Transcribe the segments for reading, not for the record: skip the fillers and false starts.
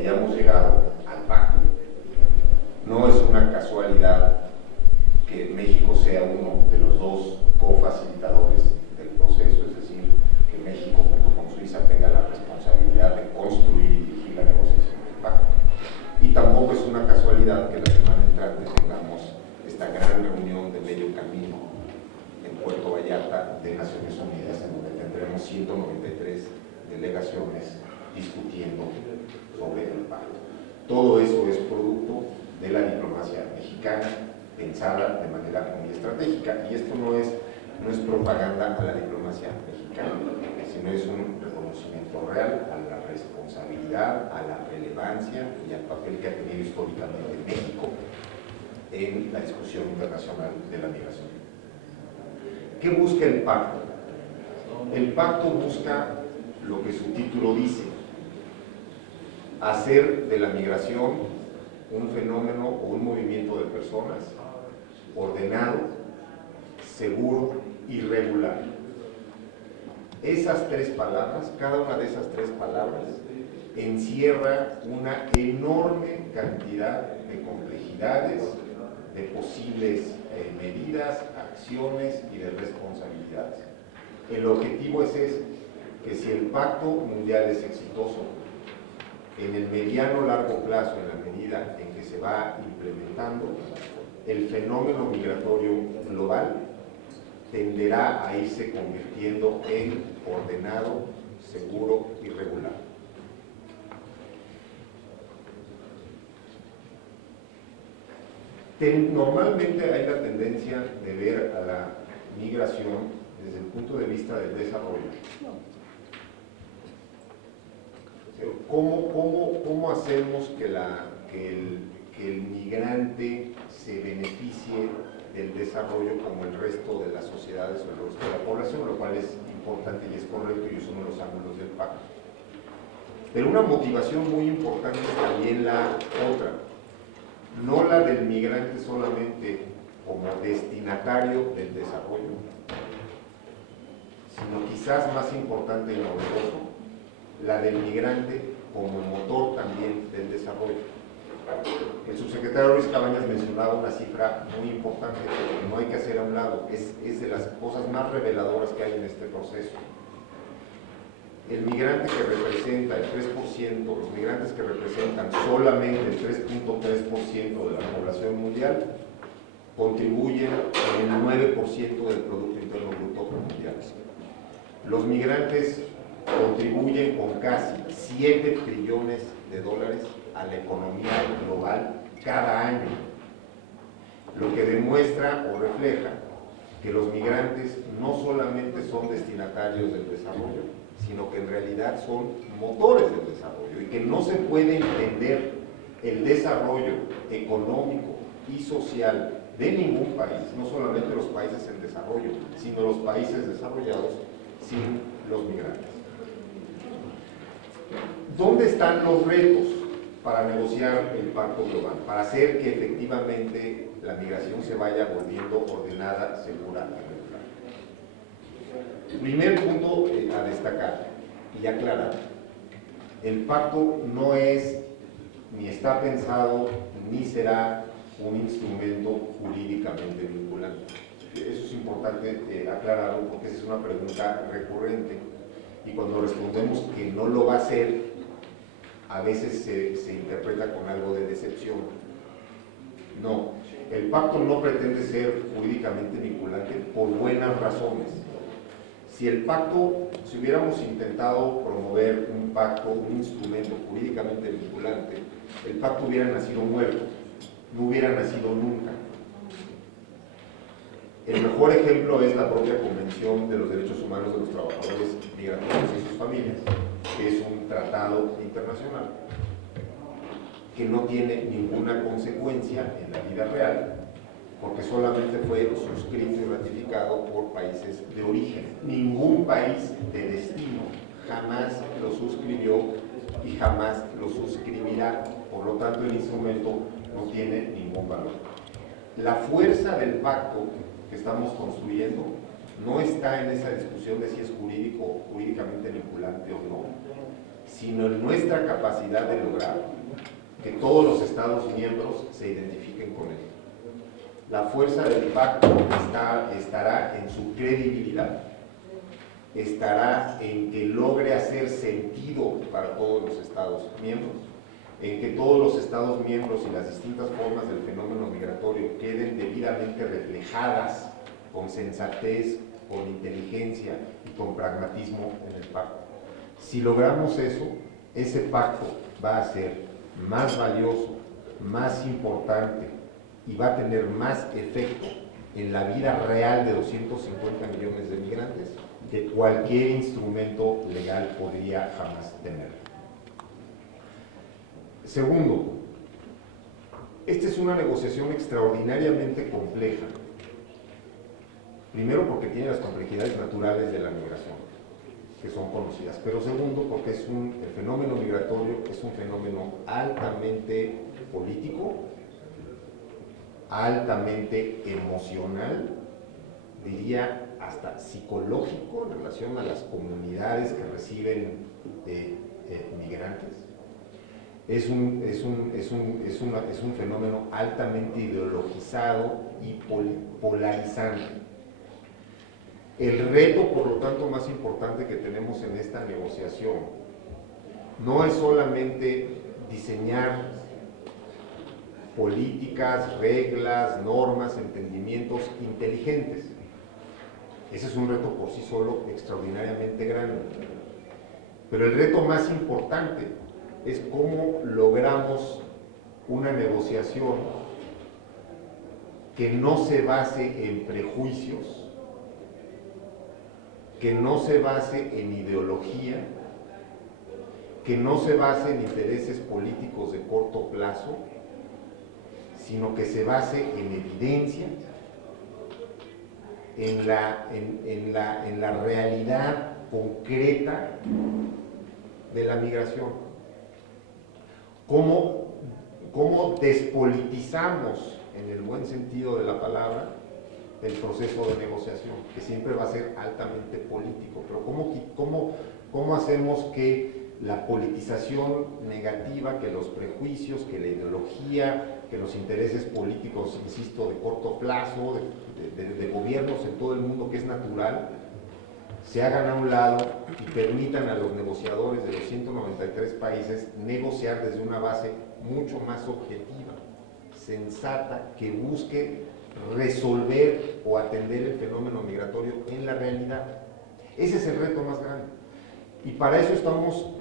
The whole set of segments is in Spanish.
hayamos llegado al pacto. No es una casualidad que México sea uno de los dos cofacilitadores del proceso, es decir, que México junto con Suiza tenga la responsabilidad de construir y dirigir la negociación del pacto. Y tampoco es una casualidad que la semana entrante tengamos esta gran reunión de medio camino en Puerto Vallarta de Naciones Unidas, en donde tendremos 193 delegaciones discutiendo sobre el pacto. Todo eso es producto de la diplomacia mexicana, pensada de manera muy estratégica, y esto no es propaganda a la diplomacia mexicana, sino es un reconocimiento real a la responsabilidad, a la relevancia y al papel que ha tenido históricamente México en la discusión internacional de la migración. ¿Qué busca el pacto? El pacto busca lo que su título dice: hacer de la migración un fenómeno o un movimiento de personas ordenado, seguro y regular. Esas tres palabras, cada una de esas tres palabras, encierra una enorme cantidad de complejidades, de posibles medidas, acciones y de responsabilidades. El objetivo es ese, que si el pacto mundial es exitoso, en el mediano largo plazo, en la medida en que se va implementando, el fenómeno migratorio global tenderá a irse convirtiendo en ordenado, seguro y regular. Normalmente hay la tendencia de ver a la migración desde el punto de vista del desarrollo. ¿Cómo hacemos que el migrante se beneficie del desarrollo como el resto de las sociedades o el resto de la población? Lo cual es importante y es correcto, y es uno de los ángulos del pacto. Pero una motivación muy importante es también la otra, no la del migrante solamente como destinatario del desarrollo, sino quizás más importante y novedoso, la del migrante como motor también del desarrollo. El subsecretario Luis Cabañas mencionaba una cifra muy importante que no hay que hacer a un lado, es de las cosas más reveladoras que hay en este proceso. El migrante que representa el 3%, los migrantes que representan solamente el 3.3% de la población mundial, contribuyen en el 9% del Producto Interno Bruto mundial. Los migrantes contribuyen con casi 7 trillones de dólares a la economía global cada año, lo que demuestra o refleja que los migrantes no solamente son destinatarios del desarrollo, sino que en realidad son motores del desarrollo, y que no se puede entender el desarrollo económico y social de ningún país, no solamente los países en desarrollo, sino los países desarrollados, sin los migrantes. ¿Dónde están los retos para negociar el pacto global? Para hacer que efectivamente la migración se vaya volviendo ordenada, segura y regular. Primer punto a destacar y aclarar: el pacto no es, ni está pensado, ni será un instrumento jurídicamente vinculante. Eso es importante aclararlo, porque esa es una pregunta recurrente, y cuando respondemos que no lo va a hacer, a veces se interpreta con algo de decepción. No, el pacto no pretende ser jurídicamente vinculante por buenas razones. Si hubiéramos intentado promover un pacto, un instrumento jurídicamente vinculante, el pacto hubiera nacido muerto, no hubiera nacido nunca. El mejor ejemplo es la propia Convención de los Derechos Humanos de los Trabajadores Migratorios y sus Familias, que es un tratado internacional que no tiene ninguna consecuencia en la vida real, porque solamente fue suscrito y ratificado por países de origen. Ningún país de destino jamás lo suscribió y jamás lo suscribirá. Por lo tanto, el instrumento no tiene ningún valor. La fuerza del pacto que estamos construyendo no está en esa discusión de si es jurídicamente vinculante o no, sino en nuestra capacidad de lograr que todos los Estados miembros se identifiquen con él. La fuerza del pacto estará en su credibilidad, estará en que logre hacer sentido para todos los Estados miembros, en que todos los Estados miembros y las distintas formas del fenómeno migratorio queden debidamente reflejadas con sensatez, con inteligencia y con pragmatismo en el pacto. Si logramos eso, ese pacto va a ser más valioso, más importante y va a tener más efecto en la vida real de 250 millones de migrantes que cualquier instrumento legal podría jamás tener. Segundo, esta es una negociación extraordinariamente compleja. Primero, porque tiene las complejidades naturales de la migración, que son conocidas, pero segundo, porque el fenómeno migratorio es un fenómeno altamente político, altamente emocional, diría hasta psicológico en relación a las comunidades que reciben migrantes. Es un fenómeno altamente ideologizado y polarizante. El reto, por lo tanto, más importante que tenemos en esta negociación no es solamente diseñar políticas, reglas, normas, entendimientos inteligentes. Ese es un reto por sí solo extraordinariamente grande. Pero el reto más importante es cómo logramos una negociación que no se base en prejuicios, que no se base en ideología, que no se base en intereses políticos de corto plazo, sino que se base en evidencia, en la realidad concreta de la migración. ¿Cómo despolitizamos, en el buen sentido de la palabra, el proceso de negociación, que siempre va a ser altamente político? Pero ¿cómo hacemos que la politización negativa, que los prejuicios, que la ideología, que los intereses políticos, insisto, de corto plazo, de gobiernos en todo el mundo, que es natural, se hagan a un lado y permitan a los negociadores de los 193 países negociar desde una base mucho más objetiva, sensata, que busque resolver o atender el fenómeno migratorio en la realidad? Ese es el reto más grande. Y para eso estamos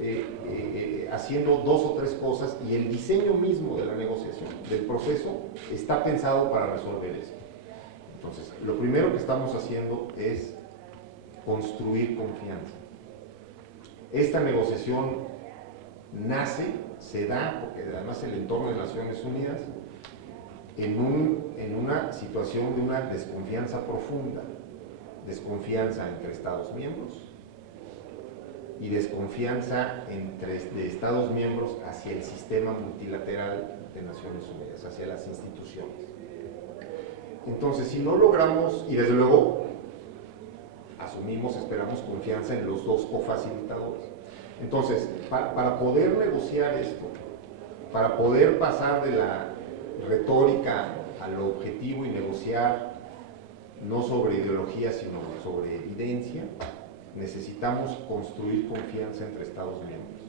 haciendo dos o tres cosas, y el diseño mismo de la negociación, del proceso, está pensado para resolver eso. Entonces, lo primero que estamos haciendo es construir confianza. Esta negociación se da, porque además el entorno de Naciones Unidas, en una situación de una desconfianza profunda, desconfianza entre Estados miembros y desconfianza de Estados miembros hacia el sistema multilateral de Naciones Unidas, hacia las instituciones. Entonces, si no logramos, y desde luego esperamos confianza en los dos cofacilitadores. Entonces, para poder negociar esto, para poder pasar de la retórica a lo objetivo y negociar no sobre ideología, sino sobre evidencia, necesitamos construir confianza entre Estados miembros.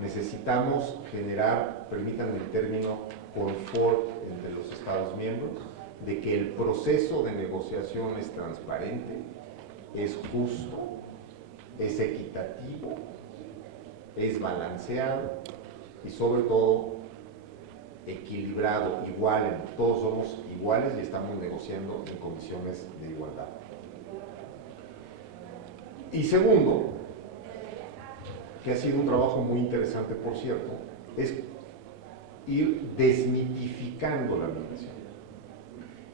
Necesitamos generar, permítanme el término, confort entre los Estados miembros, de que el proceso de negociación es transparente, es justo, es equitativo, es balanceado y sobre todo equilibrado, igual, todos somos iguales y estamos negociando en condiciones de igualdad. Y segundo, que ha sido un trabajo muy interesante, por cierto, es ir desmitificando la migración.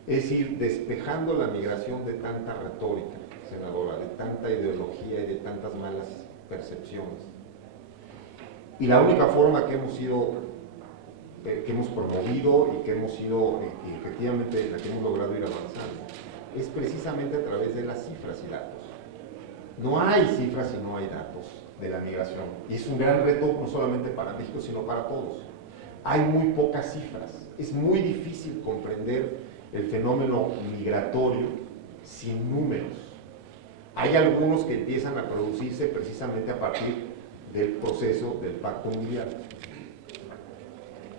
Es ir despejando la migración de tanta retórica, senadora, de tanta ideología y de tantas malas percepciones. Y la única forma que hemos promovido y que hemos ido, y efectivamente la que hemos logrado ir avanzando, es precisamente a través de las cifras y datos. No hay cifras y no hay datos de la migración. Y es un gran reto no solamente para México, sino para todos. Hay muy pocas cifras. Es muy difícil comprender el fenómeno migratorio sin números. Hay algunos que empiezan a producirse precisamente a partir del proceso del Pacto Mundial.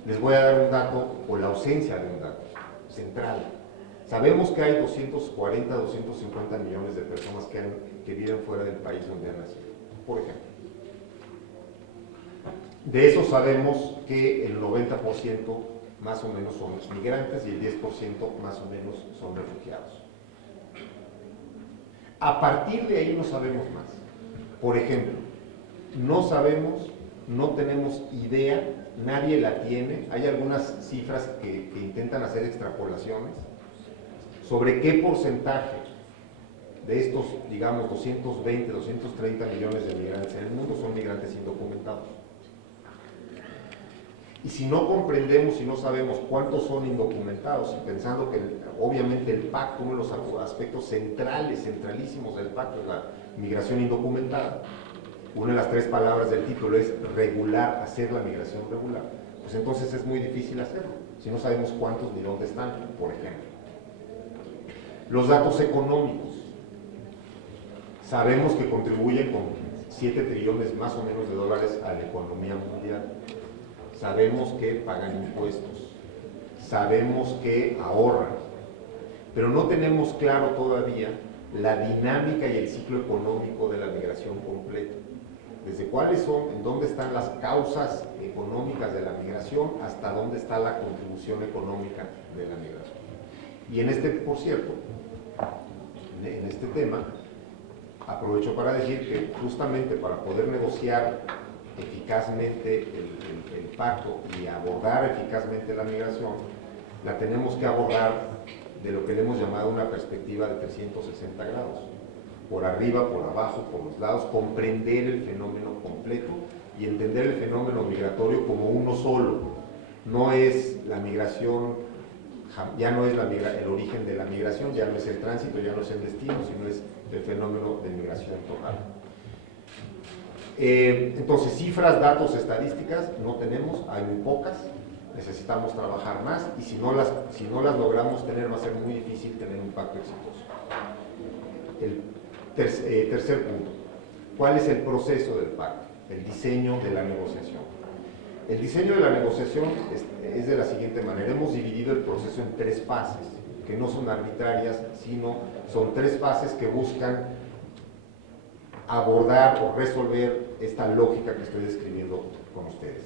Les voy a dar un dato, o la ausencia de un dato central. Sabemos que hay 240, 250 millones de personas que viven fuera del país donde han nacido, por ejemplo. De eso sabemos que el 90% más o menos son migrantes y el 10% más o menos son refugiados. A partir de ahí no sabemos más. Por ejemplo, no sabemos, no tenemos idea, nadie la tiene, hay algunas cifras que intentan hacer extrapolaciones sobre qué porcentaje de estos, digamos, 220, 230 millones de migrantes en el mundo son migrantes indocumentados. Y si no comprendemos y no sabemos cuántos son indocumentados, y pensando que obviamente el pacto, uno de los aspectos centralísimos del pacto es la migración indocumentada, una de las 3 palabras del título es regular, hacer la migración regular, pues entonces es muy difícil hacerlo, si no sabemos cuántos ni dónde están, por ejemplo. Los datos económicos. Sabemos que contribuyen con 7 trillones más o menos de dólares a la economía mundial. Sabemos que pagan impuestos. Sabemos que ahorran. Pero no tenemos claro todavía la dinámica y el ciclo económico de la migración completa. Desde cuáles son, en dónde están las causas económicas de la migración, hasta dónde está la contribución económica de la migración. Y en este, por cierto, en este tema, aprovecho para decir que justamente para poder negociar eficazmente el pacto y abordar eficazmente la migración, la tenemos que abordar de lo que le hemos llamado una perspectiva de 360 grados. Por arriba, por abajo, por los lados, comprender el fenómeno completo y entender el fenómeno migratorio como uno solo. No es la migración, ya no es el origen de la migración, ya no es el tránsito, ya no es el destino, sino es el fenómeno de migración total. Entonces, cifras, datos, estadísticas no tenemos, hay muy pocas, necesitamos trabajar más y si no las logramos tener va a ser muy difícil tener un pacto exitoso. El tercer punto, ¿cuál es el proceso del pacto? El diseño de la negociación. El diseño de la negociación es de la siguiente manera. Hemos dividido el proceso en 3 fases, que no son arbitrarias, sino son 3 fases que buscan abordar o resolver esta lógica que estoy describiendo con ustedes.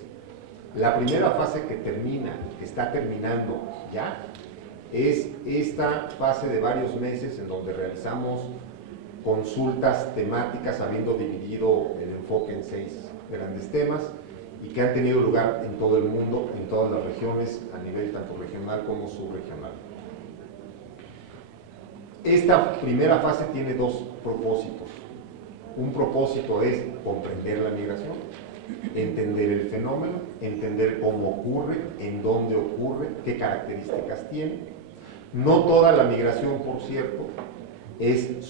La primera fase que está terminando ya, es esta fase de varios meses en donde realizamos consultas temáticas, habiendo dividido el enfoque en 6 grandes temas, y que han tenido lugar en todo el mundo, en todas las regiones, a nivel tanto regional como subregional. Esta primera fase tiene 2 propósitos. Un propósito es comprender la migración, entender el fenómeno, entender cómo ocurre, en dónde ocurre, qué características tiene. No toda la migración, por cierto, es